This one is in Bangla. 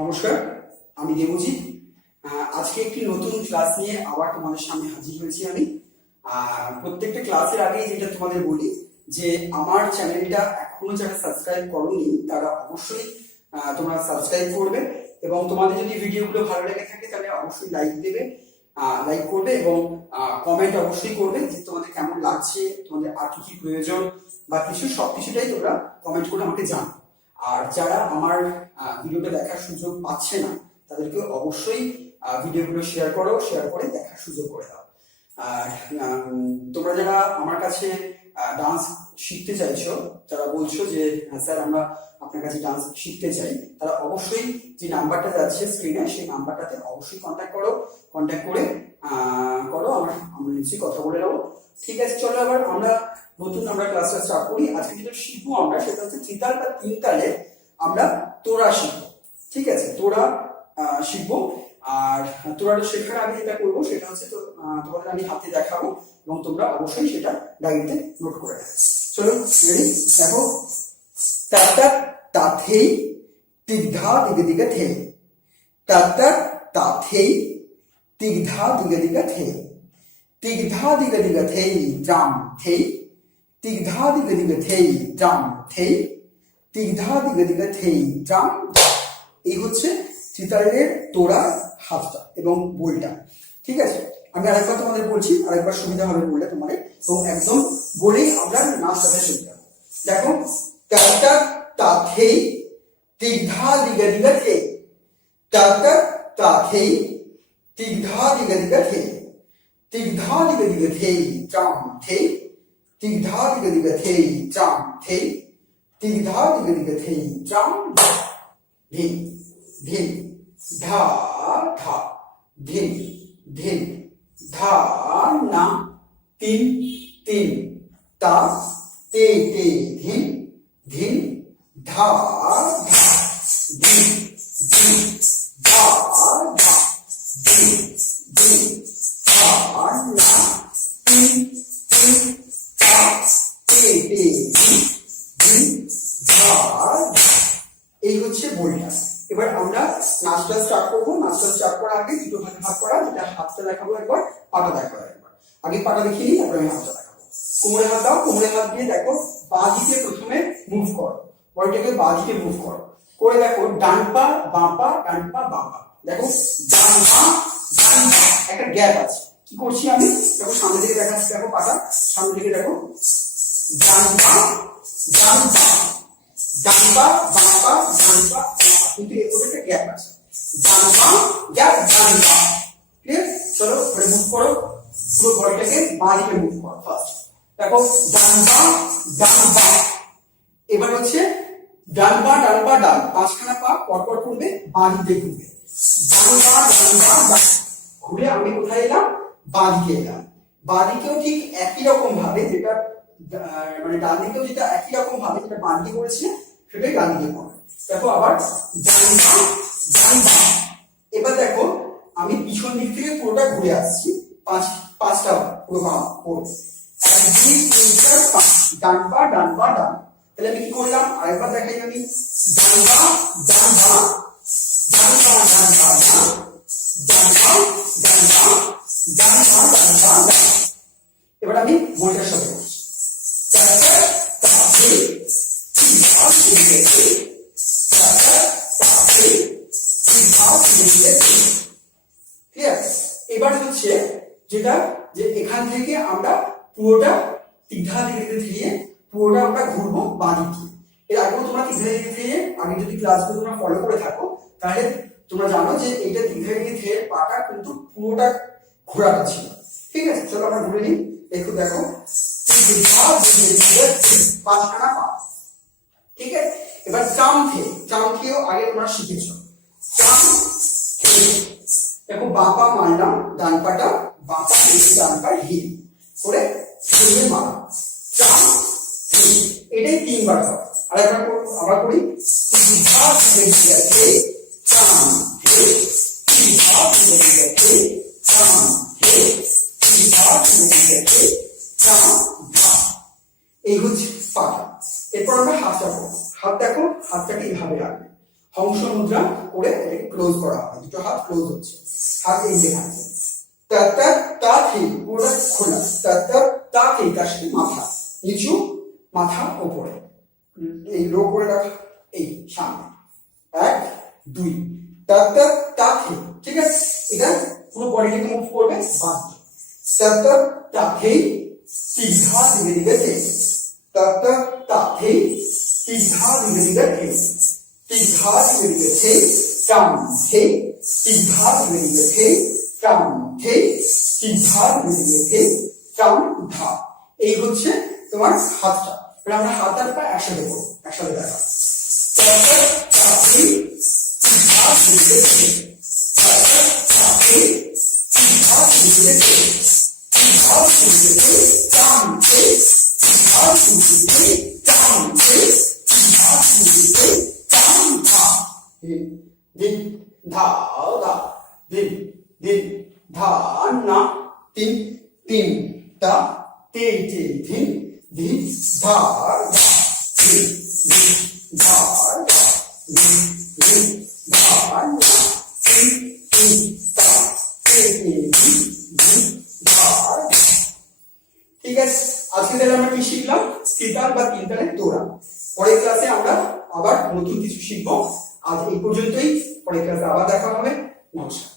নমস্কার, আমি দেবজিৎ। আজকে একটি নতুন ক্লাস নিয়ে আবার তোমাদের সামনে হাজির হয়েছি আমি। প্রত্যেকটা ক্লাসের আগে যেটা তোমাদের বলি যে আমার চ্যানেলটা এখনো যারা সাবস্ক্রাইব করোনি তারা অবশ্যই তোমরা সাবস্ক্রাইব করবে, এবং তোমাদের যদি ভিডিওগুলো ভালো লেগে থাকে তাহলে অবশ্যই লাইক দেবে, লাইক করবে এবং কমেন্ট অবশ্যই করবে যে তোমাদের কেমন লাগছে, তোমাদের আর কি কি প্রয়োজন বা কিছু সবকিছুটাই তোমরা কমেন্ট করে আমাকে জানাও। আর যারা আমার ভিডিওটা দেখার সুযোগ পাচ্ছে না তাদেরকে অবশ্যই ভিডিওগুলো শেয়ার করো, শেয়ার করে দেখার সুযোগ করে দাও। আর তোমরা যারা আমার কাছে ডান্স শিখতে চাইছো, যারা বলছো যে স্যার আমরা আপনার কাছে ডান্স শিখতে চাই, তারা অবশ্যই যে নাম্বারটা যাচ্ছে স্ক্রিনে সেই নাম্বারটাতে অবশ্যই কন্ট্যাক্ট করো। কন্ট্যাক্ট করে আমরা নিশ্চয়ই কথা বলে নেবো। ঠিক আছে, চলো আবার আমরা ক্লাসটা স্টার্ট করি। আজকে যেটা শিখবো আমরা সেটা হচ্ছে ত্রিতাল বা তিন তালে আমরা তোড়া শিখবো। ঠিক আছে, তোড়া শিখবো। আর তোড়াটা শেখার আগে যেটা করবো সেটা হচ্ছে তোমাদের আমি হাতে দেখাবো এবং তোমরা অবশ্যই সেটা ডায়েরিতে নোট করে রাখবে। চলো রেডি, দেখো। তাতা তাথেই তিগধা দিগে দিগে থে, তাতা তাথেই তিগধা দিগে দিগে থে, তিগধা দিগে দিগে থেই জাম থেই, তিগধা দিগে দিগে থেই জাম থেই, তিগধা দিগে দিগে থেই জাম। এই হচ্ছে ত্রিতালের তোড়া হাতটা এবং বইটা। ঠিক আছে, আমি আরেকবার তোমাদের বলছি, আরেকবার সুবিধা হবে বললে তোমাদের, এবং একদম বলেই আমরা নাচটা শুরু করব। দেখো, তাতা তাথেই তিগধা দিগে দিগে থে, তাতা তাথেই তিগধা দিগে দিগে থে, তিগধা দিগে দিগে থেই জাম থেই, তিগধা দিগে দিগে থেই জাম থেই, তিগধা দিগে দিগে থেই জাম। ধিন ধিন ধা ধা, ধিন ধিন ধা না, তিন তিন তা তে তে, ধিন ধিন ধা ধা, ধিন ধিন ধা ধা, ধিন ধিন ধা না, তিন তিন তা তে তে, ধিন ধা ধা। এই হচ্ছে বইটা। এবার আমরা নাচটা স্টার্ট করবো। নাচটা স্টার্ট করার আগে দুটো ভাগে ভাগ করা, যেটা হাতটা দেখাবো একবার, পাটা দেখাবো একবার। আগে পাটা দেখিয়ে নিই, তারপরে আমি হাতটা দেখাবো। কোমরে হাত দাও, কোমরে হাত দিয়ে দেখো বাঁ দিকে প্রথমে মুভ করো, বডিটাকে বাঁ দিকে মুভ করো, করে দেখো ডান পা বাঁ পা, ডান পা বাঁ পা। দেখো ডান পা ডান পা, একটা গ্যাপ আছে। কি করছি আমি, দেখো সামনে দিকে দেখাচ্ছি, দেখো পাটা সামনে দিকে দেখো, ডান পা ডান পা, ডান পা বাঁ পা, ডান পা বাঁ পা, কিন্তু এর মধ্যে একটা গ্যাপ আছে। ডান পা গ্যাপ, ডান পা। ক্লিয়ার? চলো এবারে মুভ করো, পুরো বডিটাকে বাঁ দিকে মুভ করো। ফার্স্ট দেখো ডান পা ডান পা, এবার হচ্ছে ডান পা ডান পা ডান, পাঁচখানা পা পরপর করবে, বাঁ দিকে ঘুরবে। ডান পা ডান পা ডান, ঘুরে আমি কোথায় এলাম, বাঁ দিকে এলাম। বাঁ দিকেও ঠিক একই রকম ভাবে, যেটা মানে ডান দিকেও যেটা একই রকম ভাবে যেটা বাঁ দিকে করেছি সেটাই ডান দিকে করবে। দেখো আবার ডান পা ডান পা, এবার দেখো আমি পিছন দিক থেকে পুরোটা ঘুরে আসছি, পাঁচটা পুরো পা করবো, 1 2 3 4 5, ডান পা ডান পা ডান। তাহলে আমি কি করলাম, আরেকবার দেখাই আমি, ডান পা ডান পা, ডান পা ডান পা ডান, ডান পা ডান পা, ডান পা ডান পা ডান। এবার আমি বইটার সাথে করছি, এবার হচ্ছে যেটা যে এখান থেকে আমরা পুরোটা তিগধা দিকে দিয়ে পুরোটা আমরা ঘুরবো বাঁ দিকে। এর আগেও তোমরা তিগধা দিকে দিয়ে আগে যদি ক্লাসগুলো তোমরা ফলো করে থাকো তাহলে তোমরা জানো যে এইটা তিগধা দিকে দিয়ে পাটা কিন্তু পুরোটা ঘোরাটা ছিল। ঠিক আছে, চলো আমরা ঘুরে নিই। দেখো দেখো পাঁচখানা পা। ঠিক আছে, এবার চাম থে, চাম থেও আগে তোমরা শিখেছো। চাম থে, দেখো বাঁ পা মারলাম, ডান পাটা বাঁ পা, ডান পা হিল করে ঘুরিয়ে মারা, চাম থে। এটাই তিনবার হয়। আর একবার আবার করি, তিগধা দিগে দিগে থে, চাম থে, তিগধা দিগে দিগে থে, চাম থে, তিগধা দিগে দিগে থে, চাম ধা। এই হচ্ছে পাটা। এরপর আমরা হাতটা করবো। হাত দেখো, হাতটাকে এইভাবে রাখবে, হংস মুদ্রা করে এটাকে ক্লোজ করা হবে, দুটো হাত ক্লোজ হচ্ছে, হাত এগিয়ে থাকবে। তা তা তা থি পুরোটা খোলা, তা তা তা থি তার সাথে মাথা নিচু, মাথা উপরে, এই লো করে রাখা, এই সামনে 1 2 তা তা তা থি। ঠিক আছে, এটা পুরো বডিকে মুভ করবে বাদ। তা তা তা থি सीधा धीरे धीरे थे, तत ताथे सीधा धीरे धीरे थे, सीधा धीरे धीरे थे काम थे, सीधा धीरे धीरे थे काम थे, सीधा धीरे धीरे थे काम था। এই হচ্ছে তোমার হাতটা। এবার আমরা হাত আর পা একসাথে করব, একসাথে দেখা। তত তাথে सीधा धीरे धीरे थे, तत ताथे सीधा धीरे धीरे थे, सीधा धीरे धीरे थे काम थे, सीधा धीरे धीरे काम थे, सीधा धीरे धीरे काम था। दिन धा धा दिन दिन धा ना तीन तीन ता ते ते दिन दिन धा धा दिन दिन धा धा दिन दिन धा ना तीन तीन ता ते ते दिन दिन धा धा। ঠিক আছে, আজকে তাহলে আমরা কি শিখলাম? সিতার বা তিনতালের তোড়া। পরের ক্লাসে আমরা আবার নতুন কিছু শিখবো। আজ এই পর্যন্তই, পরের ক্লাসে আবার দেখা হবে। নমস্কার।